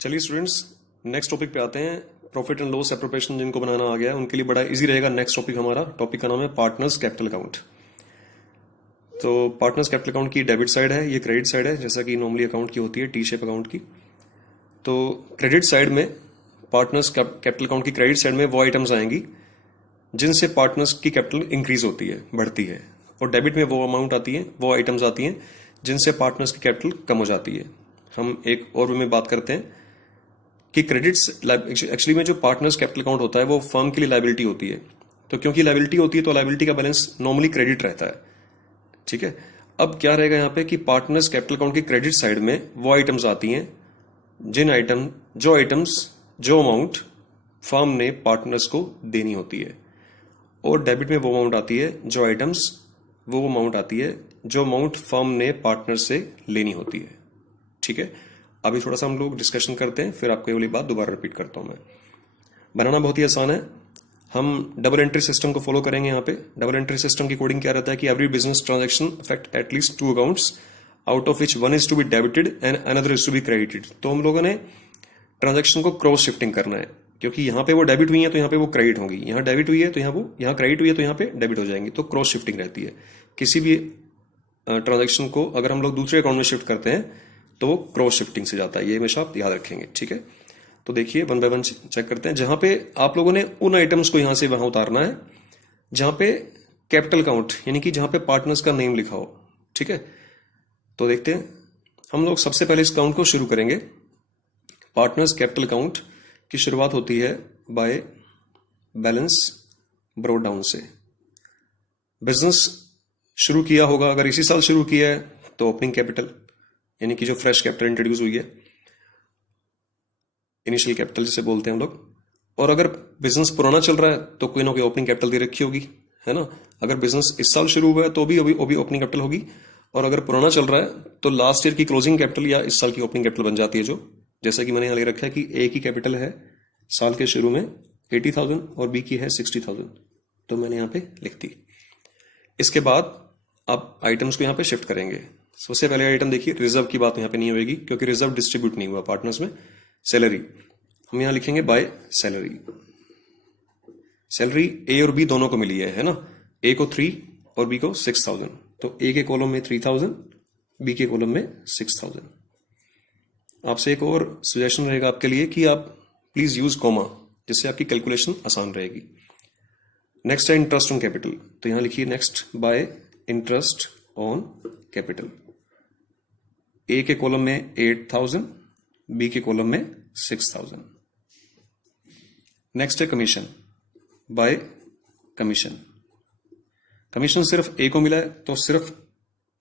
चलिए students, next topic पे आते हैं। प्रॉफिट एंड लॉस एप्रोप्रिएशन जिनको बनाना आ गया है उनके लिए बड़ा इजी रहेगा। नेक्स्ट टॉपिक हमारा टॉपिक का नाम है पार्टनर्स कैपिटल अकाउंट। तो पार्टनर्स कैपिटल अकाउंट की डेबिट साइड है, ये क्रेडिट साइड है, जैसा कि नॉर्मली अकाउंट की होती है टी शेप अकाउंट की। तो क्रेडिट साइड में पार्टनर्स कैपिटल अकाउंट की क्रेडिट साइड में वो आइटम्स आएंगी जिनसे पार्टनर्स की कैपिटल इंक्रीज होती है, बढ़ती है, और डेबिट में वो अमाउंट आती है, वो आइटम्स आती हैं जिनसे पार्टनर्स की कैपिटल कम हो जाती है। हम एक और वे में बात करते हैं कि क्रेडिट्स एक्चुअली में जो पार्टनर्स कैपिटल अकाउंट होता है वो फर्म के लिए लायबिलिटी होती है। तो क्योंकि लायबिलिटी होती है तो लायबिलिटी का बैलेंस नॉर्मली क्रेडिट रहता है। ठीक है, अब क्या रहेगा यहाँ पे कि पार्टनर्स कैपिटल अकाउंट की क्रेडिट साइड में वो आइटम्स आती हैं जो अमाउंट फर्म ने पार्टनर्स को देनी होती है, और डेबिट में वो अमाउंट आती है जो अमाउंट फर्म ने पार्टनर से लेनी होती है। ठीक है, अभी थोड़ा सा हम लोग डिस्कशन करते हैं, फिर आपको ये वाली बात दोबारा रिपीट करता हूं मैं। बनाना बहुत ही आसान है, हम डबल एंट्री सिस्टम को फॉलो करेंगे। यहाँ पे डबल एंट्री सिस्टम की कोडिंग क्या रहता है कि every business transaction affect at least 2 accounts out of which 1 is to be debited and another is to be credited. तो हम लोगों ने ट्रांजैक्शन को क्रॉस शिफ्टिंग करना है, क्योंकि यहाँ पे वो डेबिट हुई है तो यहाँ पे वो क्रेडिट होंगी, यहाँ डेबिट हुई है तो यहाँ क्रेडिट हुई है तो यहाँ पे डेबिट हो जाएंगी। तो क्रॉस शिफ्टिंग रहती है। किसी भी ट्रांजैक्शन को अगर हम लोग दूसरे अकाउंट में शिफ्ट करते हैं तो वो क्रॉस शिफ्टिंग से जाता है, ये हमेशा आप याद रखेंगे। ठीक है, तो देखिए वन बाय वन चेक करते हैं। जहां पे आप लोगों ने उन आइटम्स को यहां से वहां उतारना है जहां पे कैपिटल अकाउंट यानी कि जहां पे पार्टनर्स का नेम लिखा हो। ठीक है, तो देखते हैं हम लोग सबसे पहले इस अकाउंट को शुरू करेंगे। पार्टनर्स कैपिटल अकाउंट की शुरुआत होती है बाय बैलेंस ब्रॉट डाउन से। बिजनेस शुरू किया होगा, अगर इसी साल शुरू किया है तो ओपनिंग कैपिटल यानी कि जो फ्रेश कैपिटल इंट्रोड्यूस हुई है, इनिशियल कैपिटल जिसे बोलते हैं हम लोग। और अगर बिजनेस पुराना चल रहा है तो कोई ना कोई ओपनिंग कैपिटल दे रखी होगी, है ना। अगर बिजनेस इस साल शुरू हुआ है तो भी ओपनिंग कैपिटल होगी, और अगर पुराना चल रहा है तो लास्ट ईयर की क्लोजिंग कैपिटल या इस साल की ओपनिंग कैपिटल बन जाती है। जो जैसा कि मैंने यहाँ ले रखा है कि ए की कैपिटल है साल के शुरू में 80,000 और बी की है 60,000, तो मैंने यहाँ पे लिख दी। इसके बाद आप आइटम्स को यहाँ पे शिफ्ट करेंगे। सबसे पहले आइटम देखिए, रिजर्व की बात यहाँ पे नहीं होगी क्योंकि रिजर्व डिस्ट्रीब्यूट नहीं हुआ पार्टनर्स में। सैलरी हम यहां लिखेंगे बाय सैलरी। सैलरी ए और बी दोनों को मिली है ना। ए को 3 और बी को 6,000, तो ए के कॉलम में 3,000, बी के कॉलम में 6,000। आपसे एक और सजेशन रहेगा आपके लिए कि आप प्लीज यूज कॉमा, जिससे आपकी कैलकुलेशन आसान रहेगी। नेक्स्ट है इंटरेस्ट ऑन कैपिटल, तो यहां लिखिए next by interest on capital. A के कॉलम में 8,000, बी के कॉलम में 6,000। नेक्स्ट है कमीशन बाय कमीशन। कमीशन सिर्फ ए को मिला है तो सिर्फ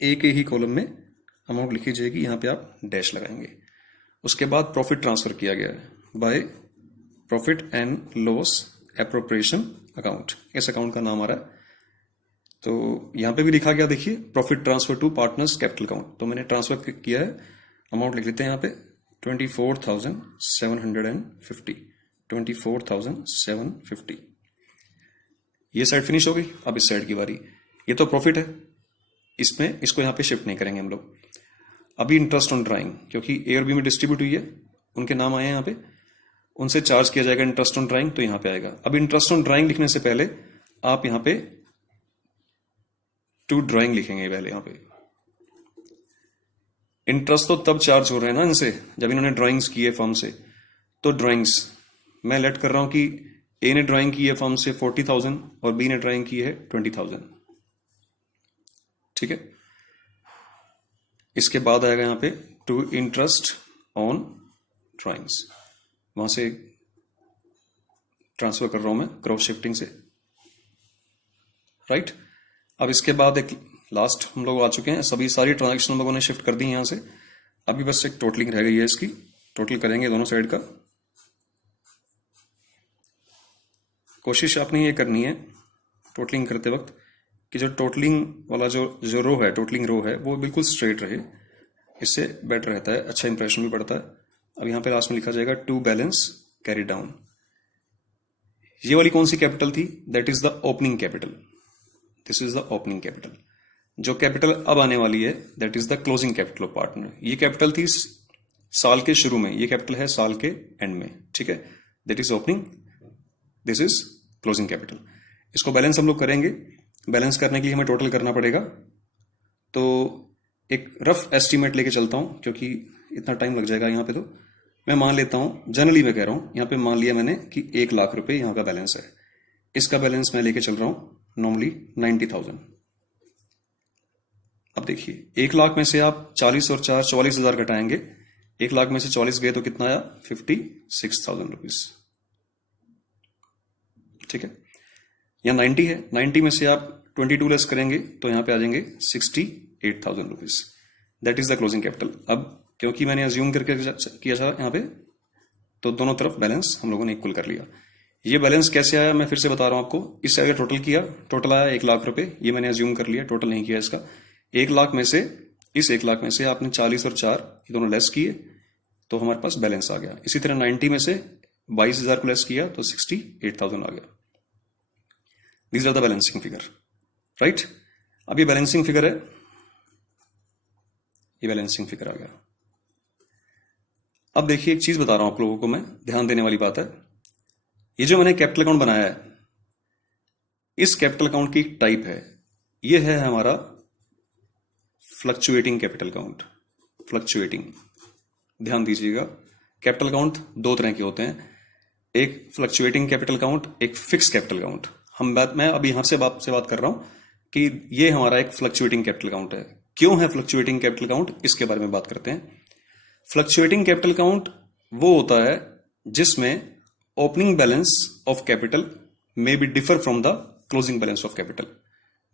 ए के ही कॉलम में अमाउंट लिखी जाएगी, यहां पे आप डैश लगाएंगे। उसके बाद प्रॉफिट ट्रांसफर किया गया है by profit and loss appropriation account, इस अकाउंट का नाम आ रहा है। तो यहां पे भी लिखा गया, देखिए profit transfer to partners capital account, तो मैंने ट्रांसफर किया है। अमाउंट लिख लेते हैं यहां पे 24,750, 24,750। ये साइड फिनिश हो गई। अब इस साइड की बारी, ये तो प्रॉफिट है, इसमें इसको यहां पे शिफ्ट नहीं करेंगे हम लोग। अभी इंटरेस्ट ऑन ड्राइंग, क्योंकि ए और बी में डिस्ट्रीब्यूट हुई है, उनके नाम आए हैं यहां पे, उनसे चार्ज किया जाएगा इंटरेस्ट ऑन ड्राइंग, तो यहां पे आएगा। अब इंटरेस्ट ऑन ड्राइंग लिखने से पहले आप यहां पे टू ड्राइंग लिखेंगे पहले। यहां पे इंटरेस्ट तो तब चार्ज हो रहे हैं ना इनसे जब इन्होंने ड्राइंग्स की है फर्म से, तो ड्राइंग्स मैं लेट कर रहा हूं कि ए ने ड्राइंग की है फर्म से 40,000 और बी ने ड्राइंग की है 20,000। ठीक है, इसके बाद आएगा यहां पे टू इंटरेस्ट ऑन ड्राइंग्स, वहां से ट्रांसफर कर रहा हूं मैं क्रॉस शिफ्टिंग से, राइट। अब इसके बाद एक लास्ट हम लोग आ चुके हैं, सभी सारी ट्रांजैक्शन हम लोगों ने शिफ्ट कर दी यहां से। अभी बस एक टोटलिंग रह गई है, इसकी टोटल करेंगे दोनों साइड का। कोशिश आपने ये करनी है टोटलिंग करते वक्त कि जो टोटलिंग वाला जो रो है, टोटलिंग रो है, वो बिल्कुल स्ट्रेट रहे, इससे बेटर रहता है, अच्छा इंप्रेशन भी पड़ता है। अब यहां पे लास्ट में लिखा जाएगा टू बैलेंस कैरी डाउन। ये वाली कौन सी कैपिटल थी? That is the opening capital, this is the opening capital. जो कैपिटल अब आने वाली है that is the closing capital of partner. ये कैपिटल थी साल के शुरू में, ये कैपिटल है साल के एंड में, ठीक है, that is opening, this is closing capital. इसको बैलेंस हम लोग करेंगे। बैलेंस करने के लिए हमें टोटल करना पड़ेगा, तो एक रफ एस्टीमेट लेके चलता हूं क्योंकि इतना टाइम लग जाएगा यहाँ पे। तो मैं मान लेता हूं, जनरली मैं कह रहा हूं, यहाँ पे मान लिया मैंने कि 1,00,000 रुपए यहाँ का बैलेंस है। इसका बैलेंस मैं लेके चल रहा हूं नॉर्मली 90,000। अब देखिए 1,00,000 में से आप 40 और 4 44,000 घटाएंगे। 1,00,000 में से 40 गए तो कितना आया? 56,000 रुपीज, ठीक है। यहाँ 90 है, 90 में से आप 22 लेस करेंगे तो यहाँ पे आ जाएंगे 68,000 rupees. That is the closing capital. अब क्योंकि मैंने अज्यूम करके किया था यहाँ पे, तो दोनों तरफ बैलेंस हम लोगों ने इक्वल कर लिया। ये बैलेंस कैसे आया मैं फिर से बता रहा हूं आपको। इस साइड टोटल किया, टोटल आया 1,00,000 रुपए, ये मैंने अज्यूम कर लिया, टोटल नहीं किया इसका। 1,00,000 में से, इस 1,00,000 में से आपने 40 और 4 ये दोनों लेस किए तो हमारे पास बैलेंस आ गया। इसी तरह 90 में से 22,000 को लेस किया तो 68,000 आ गया। These are the balancing figure, right. अब ये बैलेंसिंग फिगर है, ये बैलेंसिंग फिगर आ गया। अब देखिए एक चीज बता रहा हूं आप लोगों को मैं, ध्यान देने वाली बात है। ये जो मैंने कैपिटल अकाउंट बनाया है, इस कैपिटल अकाउंट की टाइप है, ये है हमारा फ्लक्चुएटिंग कैपिटल अकाउंट। फ्लक्चुएटिंग, ध्यान दीजिएगा, कैपिटल अकाउंट दो तरह के होते हैं, एक फ्लक्चुएटिंग कैपिटल अकाउंट, एक फिक्स कैपिटल अकाउंट। मैं अभी यहां से बात कर रहा हूं कि ये हमारा एक फ्लक्चुएटिंग कैपिटल अकाउंट है। क्यों है फ्लक्चुएटिंग कैपिटल अकाउंट, इसके बारे में बात करते हैं। फ्लक्चुएटिंग कैपिटल अकाउंट वो होता है जिसमें opening balance of capital may be differ from the closing balance of capital.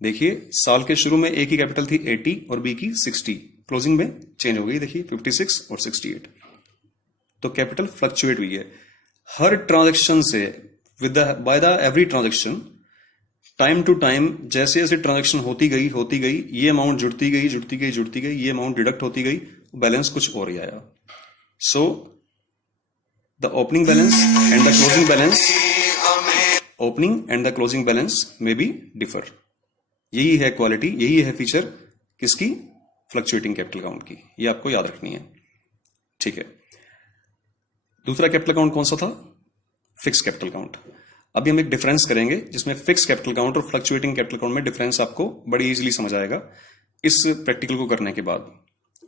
देखिए साल के शुरू में ए की कैपिटल थी 80 और बी की 60, क्लोजिंग में चेंज हो गई, देखिए 56 और 68। तो कैपिटल फ्लक्चुएट हुई है हर ट्रांजेक्शन से, by the every transaction, time to time, जैसे जैसे ट्रांजेक्शन होती गई, ये अमाउंट जुड़ती गई, ये अमाउंट डिडक्ट होती गई, बैलेंस कुछ और ही आया। So the opening balance and the closing balance, opening and the closing balance में बी डिफर। यही है क्वालिटी, यही है फीचर किसकी? फ्लक्चुएटिंग कैपिटल अकाउंट की। ये आपको याद रखनी है, ठीक है। दूसरा कैपिटल अकाउंट कौन सा था? Fix capital account. अभी हम एक डिफरेंस करेंगे जिसमें फिक्स कैपिटल अकाउंट और फ्लक्चुएटिंग कैपिटल अकाउंट में डिफरेंस आपको बड़ी इजीली समझ आएगा इस प्रैक्टिकल को करने के बाद,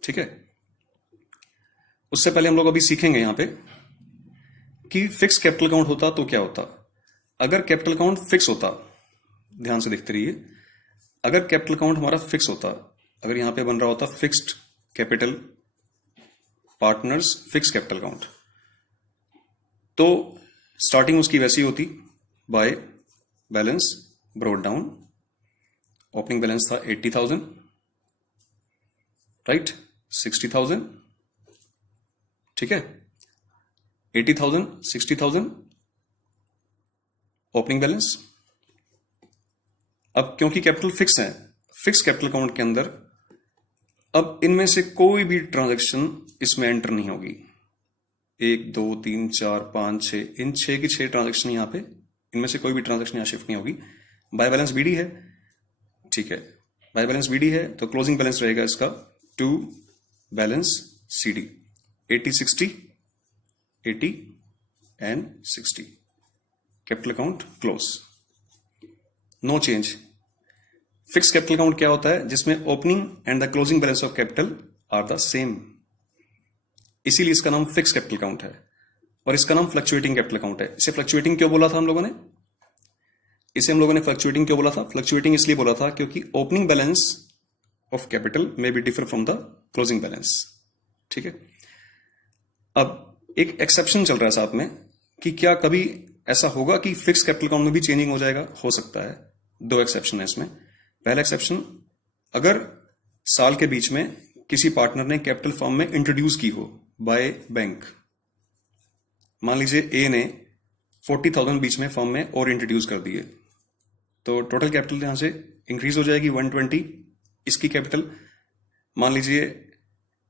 ठीक है। उससे पहले हम लोग अभी सीखेंगे यहां पे कि फिक्स कैपिटल अकाउंट होता तो क्या होता। अगर कैपिटल अकाउंट फिक्स होता, ध्यान से देखते रहिए, अगर कैपिटल अकाउंट हमारा फिक्स होता, अगर यहां पे बन रहा होता fixed capital partners fix capital account, तो स्टार्टिंग उसकी वैसी होती, by balance brought down. Opening balance था 80,000, राइट, 60,000, ठीक है, 80,000, 60,000 ओपनिंग बैलेंस। अब क्योंकि कैपिटल फिक्स है, फिक्स कैपिटल अकाउंट के अंदर अब इनमें से कोई भी ट्रांजैक्शन इसमें एंटर नहीं होगी। 1 2 3 4 5 6, इन 6 की 6 ट्रांजैक्शन यहां पे, इनमें से कोई भी ट्रांजैक्शन यहां शिफ्ट नहीं होगी। बाय बैलेंस बीडी है, ठीक है, बाय बैलेंस बीडी है तो क्लोजिंग बैलेंस रहेगा इसका to balance CD, 80 60, 80 and 60, capital account close, no change. Fix capital account क्या होता है? जिसमें opening and the closing balance of capital are the same, इसीलिए इसका नाम फिक्स कैपिटल अकाउंट है और इसका नाम फ्लक्चुएटिंग कैपिटल अकाउंट है। इसे फ्लक्चुएटिंग क्यों बोला था हम लोगों ने? इसे हम लोगों ने फ्लक्चुएटिंग क्यों बोला था? फ्लक्चुएटिंग इसलिए बोला था क्योंकि opening balance of capital may be differ from the closing balance, ठीक है। अब एक एक्सेप्शन चल रहा है साथ में कि क्या कभी ऐसा होगा कि फिक्स कैपिटल अकाउंट में भी चेंजिंग हो जाएगा? हो सकता है। दो एक्सेप्शन है इसमें। पहला एक्सेप्शन, अगर साल के बीच में किसी पार्टनर ने कैपिटल फर्म में इंट्रोड्यूस की हो बाय बैंक, मान लीजिए ए ने 40,000 बीच में फर्म में और इंट्रोड्यूस कर दिए, तो टोटल कैपिटल यहां से इंक्रीज हो जाएगी 120। इसकी कैपिटल मान लीजिए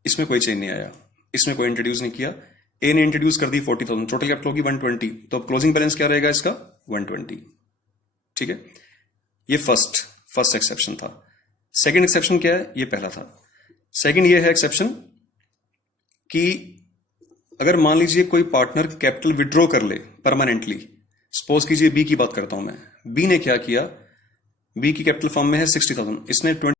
इसमें कोई चेंज नहीं आया, इसमें कोई इंट्रोड्यूस नहीं किया, ए ने इंट्रोड्यूस कर दी 40,000, टोटल कैपिटल होगी 120, तो अब क्लोजिंग बैलेंस क्या रहेगा इसका? 120, ठीक है। ये फर्स्ट एक्सेप्शन था। सेकंड एक्सेप्शन क्या है? ये पहला था। सेकंड ये है एक्सेप्शन कि अगर मान लीजिए कोई पार्टनर कैपिटल विड्रॉ कर ले परमानेंटली, सपोज कीजिए बी की बात करता हूं मैं, बी ने क्या किया, बी की कैपिटल फर्म में है 60,000, इसने